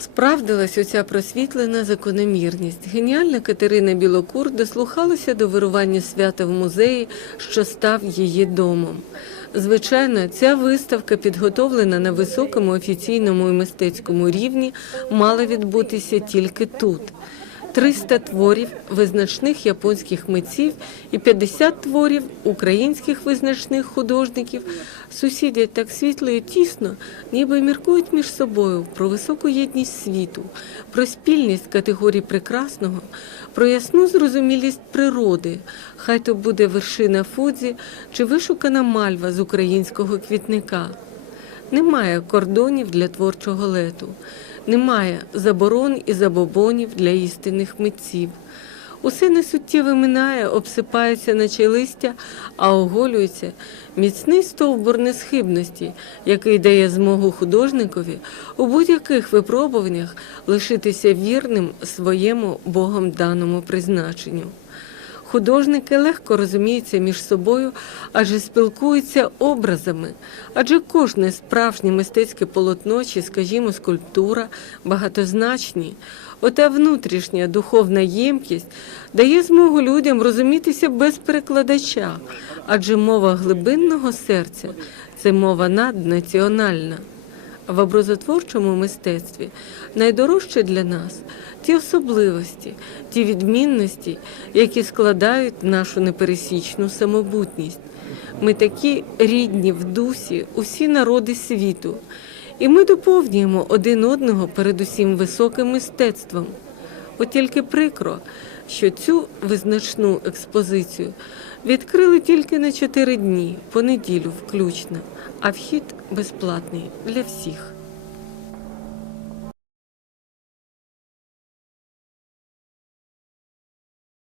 Справдилась оця просвітлена закономірність. Геніальна Катерина Білокур дослухалася до вирування свята в музеї, що став її домом. Звичайно, ця виставка, підготовлена на високому офіційному і мистецькому рівні, мала відбутися тільки тут. 300 творів визначних японських митців і 50 творів українських визначних художників сусідять так світло і тісно, ніби міркують між собою про високу єдність світу, про спільність категорій прекрасного, про ясну зрозумілість природи. Хай то буде вершина Фудзі чи вишукана мальва з українського квітника. Немає кордонів для творчого лету, немає заборон і забобонів для істинних митців. Усе несуттєве минає, обсипається наче листя, а оголюється міцний стовбур несхибності, який дає змогу художникові у будь-яких випробуваннях лишитися вірним своєму Богом даному призначенню. Художники легко розуміються між собою, адже спілкуються образами, адже кожне справжнє мистецьке полотно чи, скажімо, скульптура багатозначні. Ота внутрішня духовна ємкість дає змогу людям розумітися без перекладача, адже мова глибинного серця це мова наднаціональна. В образотворчому мистецтві найдорожче для нас ті особливості, ті відмінності, які складають нашу непересічну самобутність. Ми такі рідні в дусі, усі народи світу, і ми доповнюємо один одного передусім високим мистецтвом. От тільки прикро, що цю визначну експозицію відкрили тільки на чотири дні, по неділю включно, а вхід безплатний для всіх.